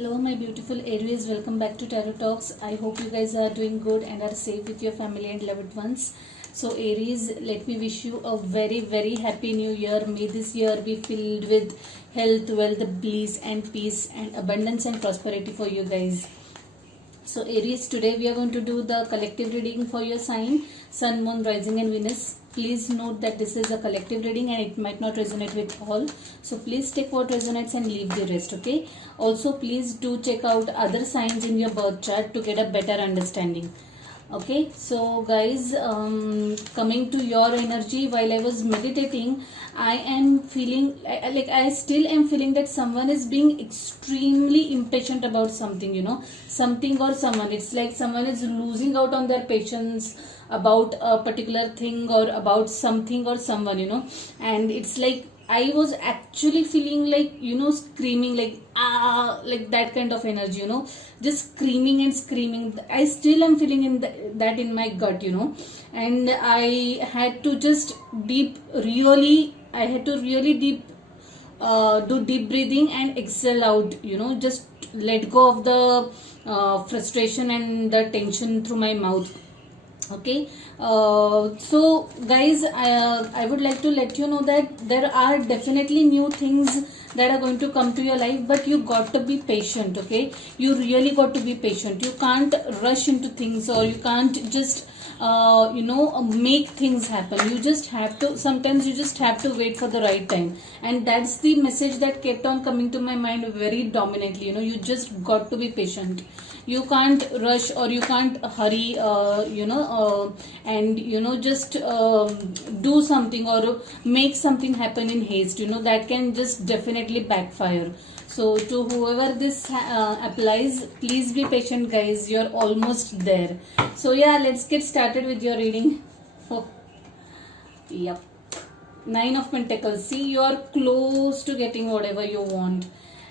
Hello, my beautiful Aries. Welcome back to Tarot Talks. I hope you guys are doing good and are safe with your family and loved ones. So, Aries, let me wish you a very, very happy new year. May this year be filled with health, wealth, bliss, and peace, and abundance and prosperity for you guys. So, Aries, today we are going to do the collective reading for your sign, Sun, Moon, Rising, and Venus. Please note that this is a collective reading and it might not resonate with all. So please take what resonates and leave the rest, okay? Also, please do check out other signs in your birth chart to get a better understanding. Okay, so guys, coming to your energy, while I was meditating, I am feeling like I still am feeling that someone is being extremely impatient about something, something or someone. It's like someone is losing out on their patience about a particular thing or about something or someone, and it's like I was actually feeling like, screaming like that kind of energy, just screaming and screaming. I still am feeling that in my gut, and I had to just really deep do deep breathing and exhale out, just let go of the frustration and the tension through my mouth. Okay, so guys, I would like to let you know that there are definitely new things that are going to come to your life, but you got to be patient. Okay, you really got to be patient. You can't rush into things, or you can't just make things happen. You just have to, sometimes you just have to wait for the right time, and that's the message that kept on coming to my mind very dominantly. You just got to be patient. You can't rush or you can't hurry, and just do something or make something happen in haste. That can just definitely backfire. So to whoever this applies, please be patient, guys. You're almost there. So yeah, let's get started with your reading. Oh, yep. 9 of Pentacles. See, you're close to getting whatever you want,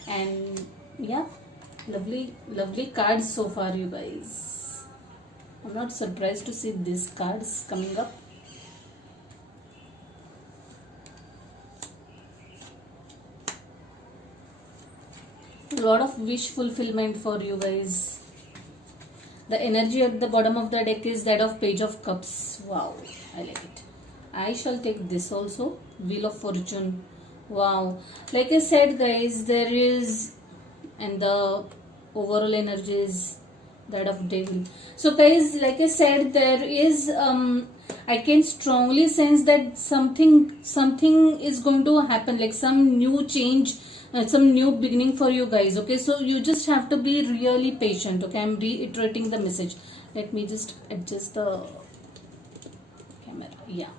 and yeah. Lovely cards so far, you guys. I'm not surprised to see these cards coming up. A lot of wish fulfillment for you guys. The energy at the bottom of the deck is that of Page of Cups. Wow, I like it. I shall take this also. Wheel of Fortune. Wow. Like I said, guys, there is, and the overall energy is that of Devil. So guys, like I said, there is I can strongly sense that something is going to happen, like some new change, some new beginning for you guys. Okay, so you just have to be really patient. Okay, I'm reiterating the message. Let me just adjust the camera. Yeah,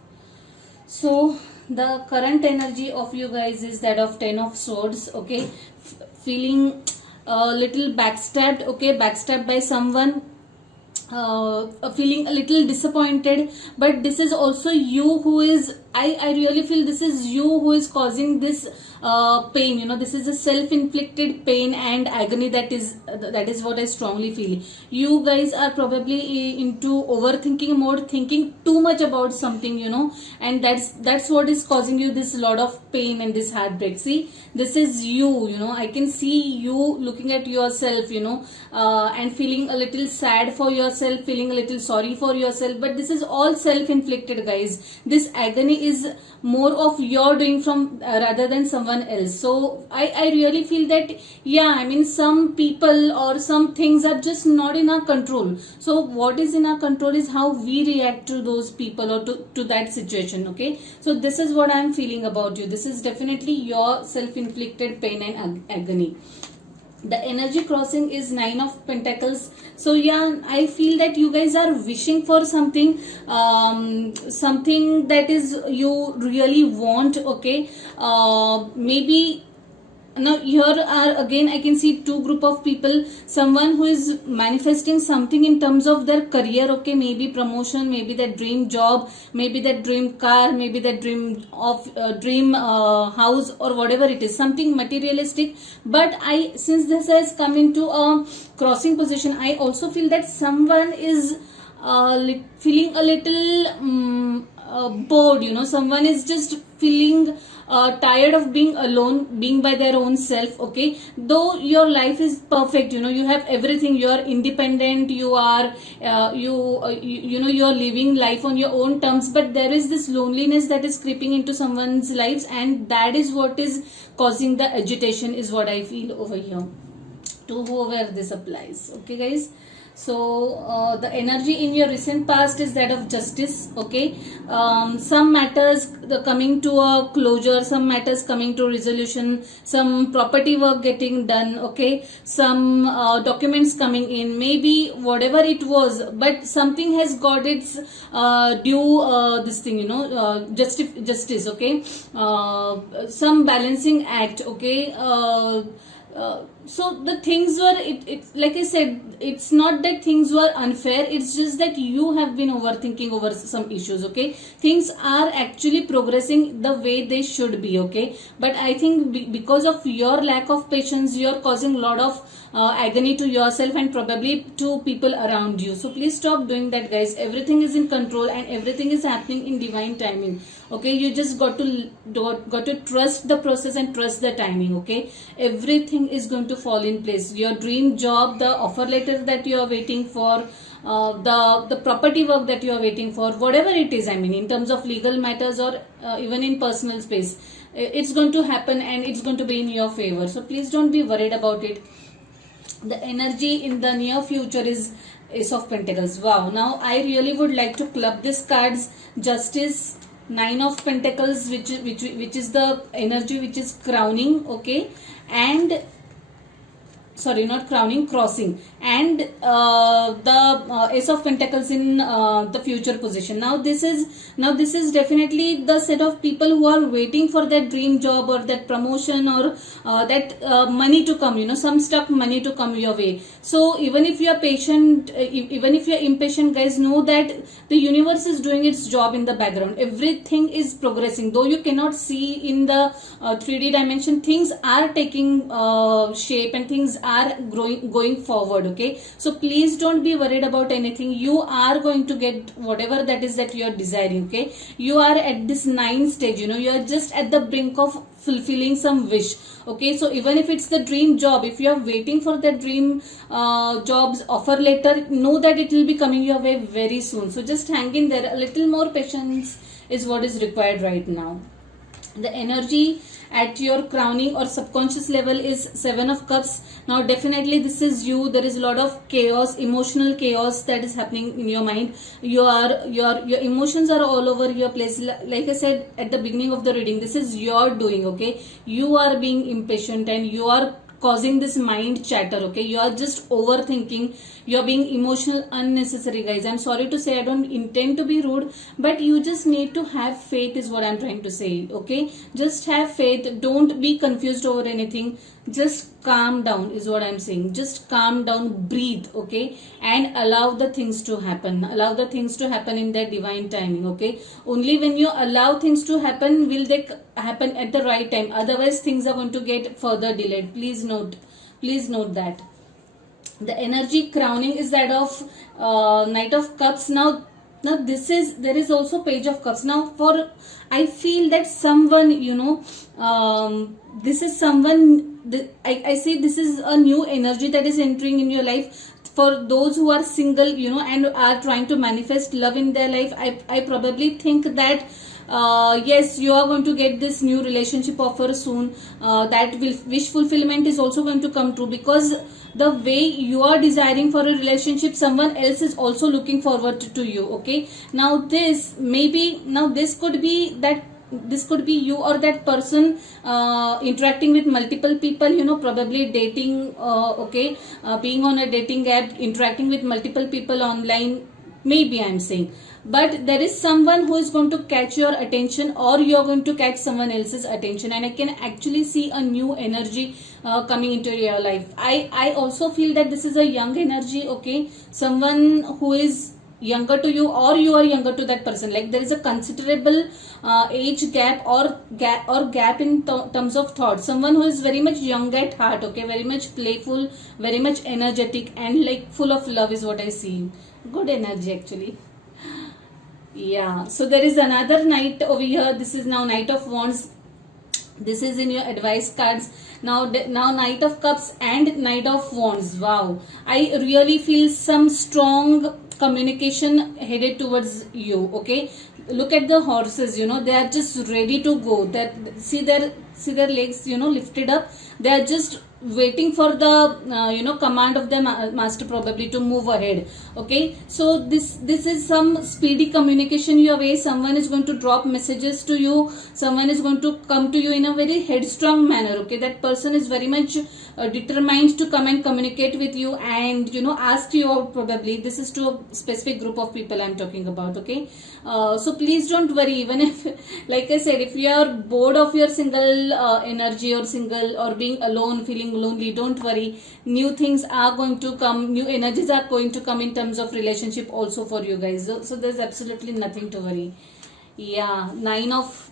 so the current energy of you guys is that of 10 of Swords. Okay, feeling a little backstabbed. Okay, backstabbed by someone, feeling a little disappointed, but this is also you who is, I really feel this is you who is causing this pain. This is a self-inflicted pain and agony. That is what I strongly feel. You guys are probably into overthinking mode, thinking too much about something, and that's what is causing you this lot of pain and this heartbreak. See, this is you. I can see you looking at yourself, and feeling a little sad for yourself, feeling a little sorry for yourself, but this is all self-inflicted, guys. This agony is more of your doing from rather than someone else. So I really feel that, yeah, I mean, some people or some things are just not in our control. So what is in our control is how we react to those people or to that situation. Okay, so this is what I'm feeling about you. This is definitely your self-inflicted pain and agony. The energy crossing is 9 of Pentacles. So yeah, I feel that you guys are wishing for something, something that is you really want. Okay, maybe now here are again, I can see two group of people. Someone who is manifesting something in terms of their career. Okay, maybe promotion, maybe that dream job, maybe that dream car, maybe that dream of dream house, or whatever it is, something materialistic. But since this has come into a crossing position, I also feel that someone is feeling a little bored, someone is just feeling tired of being alone, being by their own self. Okay, though your life is perfect, you have everything, you are independent, you are you are living life on your own terms, but there is this loneliness that is creeping into someone's lives, and that is what is causing the agitation, is what I feel over here, to whoever this applies. Okay guys, so the energy in your recent past is that of justice. Okay, some matters coming to a closure, some matters coming to resolution, some property work getting done. Okay, some documents coming in, maybe whatever it was, but something has got its due this thing, justice. Okay, some balancing act. Okay, so the things were, it like I said, it's not that things were unfair, it's just that you have been overthinking over some issues. Okay, things are actually progressing the way they should be. Okay, but I think because of your lack of patience, you're causing a lot of agony to yourself and probably to people around you. So please stop doing that guys. Everything is in control and everything is happening in divine timing. Okay, you just got to trust the process and trust the timing. Okay, everything is going to fall in place. Your dream job, the offer letter that you are waiting for, the property work that you are waiting for, whatever it is, I mean in terms of legal matters or even in personal space, it's going to happen and it's going to be in your favor. So please don't be worried about it. The energy in the near future is Ace of Pentacles. Wow, now I really would like to club these cards. Justice, Nine of Pentacles, which is the energy which is crowning. Okay, and sorry, not crowning, crossing, and the Ace of Pentacles in the future position. Now this is definitely the set of people who are waiting for that dream job or that promotion or that money to come, some stuck money to come your way. So even if you are patient, even if you are impatient guys, know that the universe is doing its job in the background. Everything is progressing, though you cannot see in the 3D dimension. Things are taking shape and things are going forward. Okay, so please don't be worried about anything. You are going to get whatever that is that you are desiring. Okay, you are at this 9th stage, you are just at the brink of fulfilling some wish. Okay, so even if it's the dream job, if you are waiting for that dream job's offer letter, know that it will be coming your way very soon. So just hang in there. A little more patience is what is required right now. The energy at your crowning or subconscious level is Seven of Cups. Now definitely this is you. There is a lot of chaos, emotional chaos that is happening in your mind. Your emotions are all over your place. Like I said at the beginning of the reading, this is your doing. Okay, you are being impatient and you are causing this mind chatter. Okay, you are just overthinking, you are being emotional unnecessary guys. I'm sorry to say, I don't intend to be rude, but you just need to have faith is what I'm trying to say. Okay, just have faith, don't be confused over anything, just calm down is what I'm saying. Just calm down, breathe. Okay, and allow the things to happen, allow the things to happen in their divine timing. Okay, only when you allow things to happen will they happen at the right time, otherwise things are going to get further delayed. Please note that. The energy crowning is that of Knight of Cups. Now there is also Page of Cups. Now I feel that someone, this is someone, I see this is a new energy that is entering in your life. For those who are single, and are trying to manifest love in their life, I probably think that yes, you are going to get this new relationship offer soon. That wish fulfillment is also going to come true, because the way you are desiring for a relationship, someone else is also looking forward to you. Okay, now this could be that, this could be you or that person interacting with multiple people, probably dating, being on a dating app, interacting with multiple people online, maybe I'm saying. But there is someone who is going to catch your attention, or you are going to catch someone else's attention, and I can actually see a new energy coming into your life. I also feel that this is a young energy. Okay, someone who is younger to you, or you are younger to that person. Like there is a considerable age gap or gap in terms of thought. Someone who is very much young at heart. Okay, very much playful, very much energetic, and like full of love is what I see. Good energy actually. Yeah, so there is another knight over here. This is now Knight of Wands. This is in your advice cards. Now Knight of Cups and Knight of Wands. Wow, I really feel some strong communication headed towards you. Okay, look at the horses. You know, they are just ready to go. That see their legs. You know, lifted up. They are just waiting for the command of the master, probably, to move ahead. Okay, so this is some speedy communication your way. Someone is going to drop messages to you. Someone is going to come to you in a very headstrong manner. Okay, that person is very much determined to come and communicate with you, and ask you out. Probably this is to a specific group of people I'm talking about. Okay, so please don't worry. Even if, like I said, if you are bored of your single energy, or single, or being alone, feeling lonely, don't worry. New things are going to come. New energies are going to come in terms of relationship also for you guys. So there's absolutely nothing to worry. Yeah, Nine of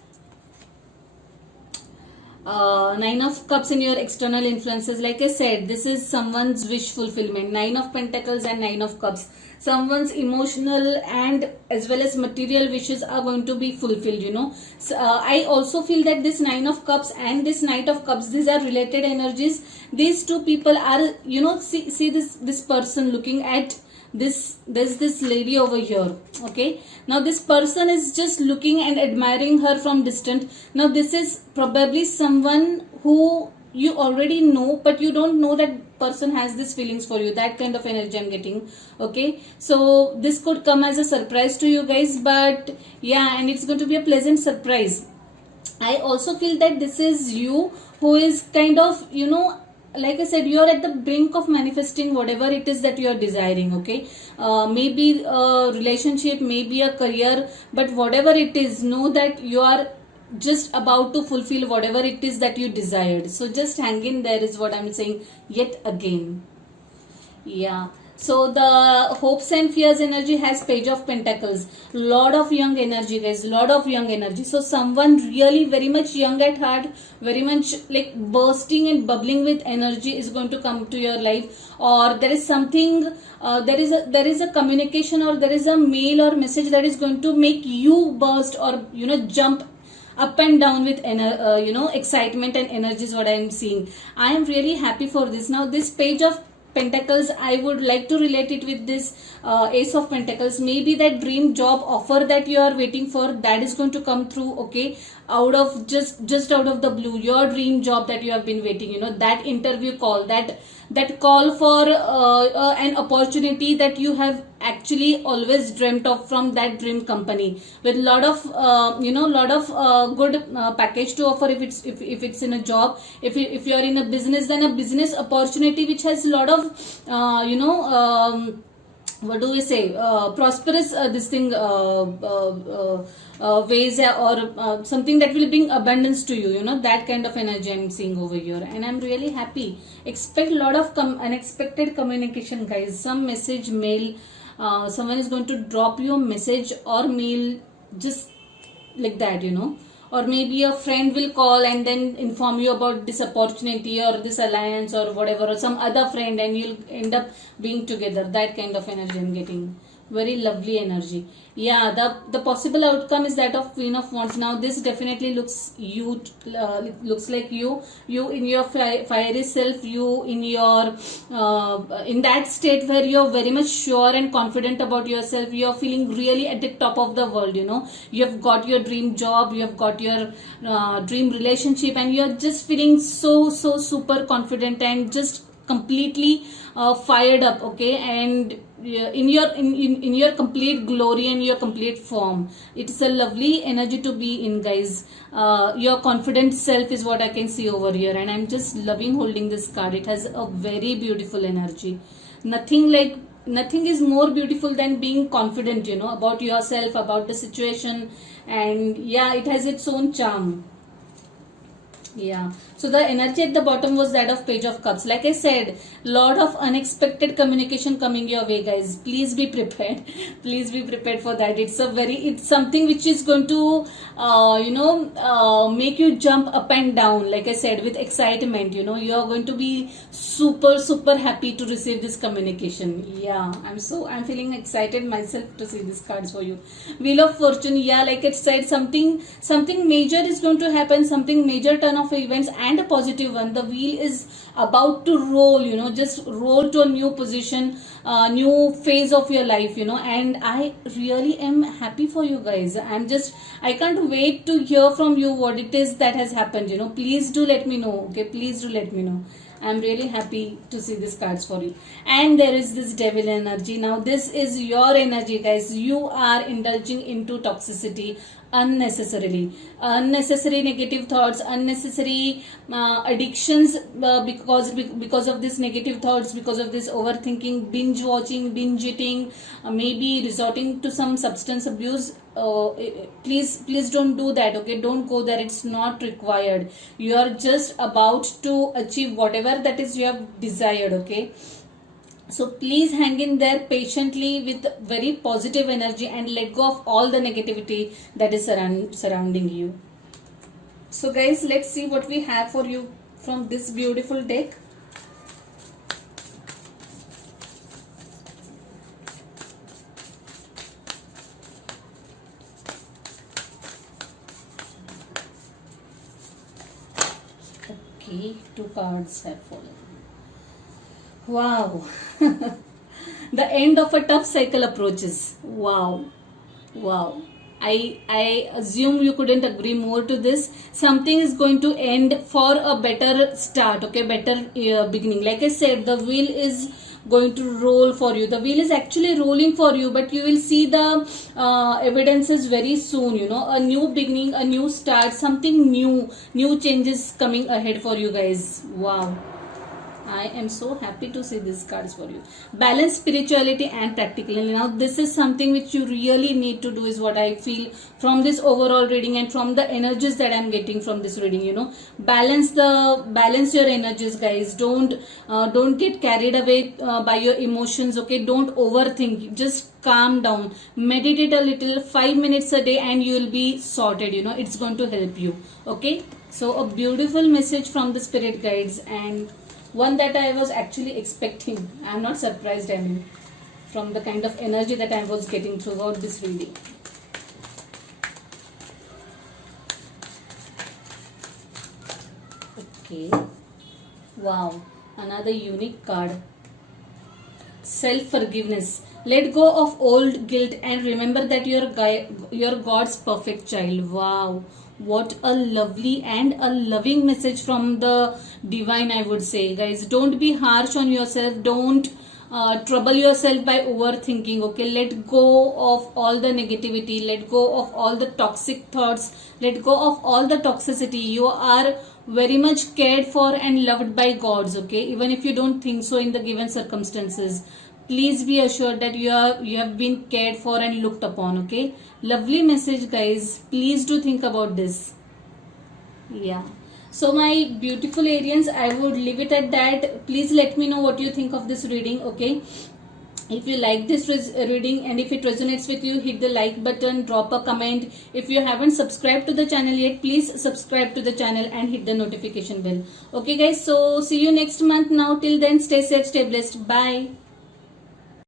Cups in your external influences. Like I said, this is someone's wish fulfillment. Nine of Pentacles and Nine of Cups. Someone's emotional and as well as material wishes are going to be fulfilled. So, I also feel that this Nine of Cups and this Knight of Cups, these are related energies. These two people are, see this person looking at there's this lady over here. Okay, now this person is just looking and admiring her from distant. Now this is probably someone who you already know, but you don't know that person has these feelings for you. That kind of energy I'm getting. Okay, so this could come as a surprise to you guys, but yeah, and it's going to be a pleasant surprise. I also feel that this is you who is kind of, like I said, you are at the brink of manifesting whatever it is that you are desiring. Okay, maybe a relationship, maybe a career, but whatever it is, know that you are just about to fulfill whatever it is that you desired. So just hang in there is what I'm saying yet again. Yeah, so the hopes and fears energy has Page of Pentacles. Lot of young energy, guys, lot of young energy. So someone really very much young at heart, very much like bursting and bubbling with energy is going to come to your life. Or there is something, there is a communication, or there is a mail or message that is going to make you burst, or jump up and down with excitement and energy is what I am seeing. I am really happy for this. Now this Page of Pentacles, I would like to relate it with this Ace of Pentacles. Maybe that dream job offer that you are waiting for, that is going to come through. Okay, out of just out of the blue, your dream job that you have been waiting, that interview call, that call for an opportunity that you have actually always dreamt of from that dream company, with lot of good package to offer. If it's in a job, if you are in a business, then a business opportunity which has a lot of what do we say, prosperous ways, or something that will bring abundance to you. That kind of energy I'm seeing over here, and I'm really happy. Expect a lot of unexpected communication, guys. Some message, mail, someone is going to drop you a message or mail just like that. Or maybe a friend will call and then inform you about this opportunity or this alliance or whatever, or some other friend, and you'll end up being together. That kind of energy I'm getting. Very lovely energy. Yeah, the possible outcome is that of Queen of Wands. Now this definitely looks looks like you in your fiery self, you in your in that state where you're very much sure and confident about yourself. You're feeling really at the top of the world. You have got your dream job, you have got your dream relationship, and you're just feeling so super confident and just completely fired up. Okay, and in your complete glory and your complete form. It's a lovely energy to be in, guys. Your confident self is what I can see over here, and I'm just loving holding this card. It has a very beautiful energy. Nothing is more beautiful than being confident, about yourself, about the situation, and yeah, it has its own charm. Yeah. So the energy at the bottom was that of Page of Cups. Like I said, lot of unexpected communication coming your way, guys. Please be prepared. Please be prepared for that. It's something which is going to, make you jump up and down. Like I said, with excitement. You are going to be super, super happy to receive this communication. Yeah. I'm feeling excited myself to see these cards for you. Wheel of Fortune. Yeah, like I said, something major is going to happen. Something major turn of events and a positive one. The wheel is about to roll, just roll to a new position, new phase of your life, and I really am happy for you guys. I can't wait to hear from you what it is that has happened. Please do let me know. Okay, please do let me know. I'm really happy to see these cards for you. And there is this devil energy. Now this is your energy, guys. You are indulging into toxicity unnecessarily. Unnecessary negative thoughts, unnecessary addictions, because of this negative thoughts, because of this overthinking, binge watching, binge eating, maybe resorting to some substance abuse. Please don't do that. Okay, don't go there. It's not required. You are just about to achieve whatever that is you have desired. Okay, so please hang in there patiently with very positive energy and let go of all the negativity that is surrounding you. So guys, let's see what we have for you from this beautiful deck. Okay, 2 cards have fallen. Wow. The end of a tough cycle approaches. Wow. I assume you couldn't agree more to this. Something is going to end for a better start, okay, better beginning. Like I said, the wheel is going to roll for you. The wheel is actually rolling for you, but you will see the evidences very soon. A new beginning, a new start, something new changes coming ahead for you guys. Wow. I am so happy to see these cards for you. Balance spirituality and practicality. Now this is something which you really need to do, is what I feel from this overall reading and from the energies that I'm getting from this reading. Balance your energies, guys. Don't get carried away by your emotions. Okay, don't overthink. Just calm down, meditate a little, 5 minutes a day, and you will be sorted. It's going to help you. Okay, so a beautiful message from the spirit guides, and one that I was actually expecting. I'm not surprised, from the kind of energy that I was getting throughout this reading. Okay. Wow. Another unique card. Self-forgiveness. Let go of old guilt and remember that you're God's perfect child. Wow. What a lovely and a loving message from the divine, I would say. Guys, don't be harsh on yourself. Don't trouble yourself by overthinking. Okay, let go of all the negativity. Let go of all the toxic thoughts. Let go of all the toxicity. You are very much cared for and loved by gods. Okay, even if you don't think so in the given circumstances, please be assured that you have been cared for and looked upon. Okay, lovely message, guys. Please do think about this. Yeah. So my beautiful Arians, I would leave it at that. Please let me know what you think of this reading. Okay, if you like this reading and if it resonates with you, hit the like button, drop a comment. If you haven't subscribed to the channel yet, please subscribe to the channel and hit the notification bell. Okay guys, so see you next month. Now till then, stay safe, stay blessed. Bye.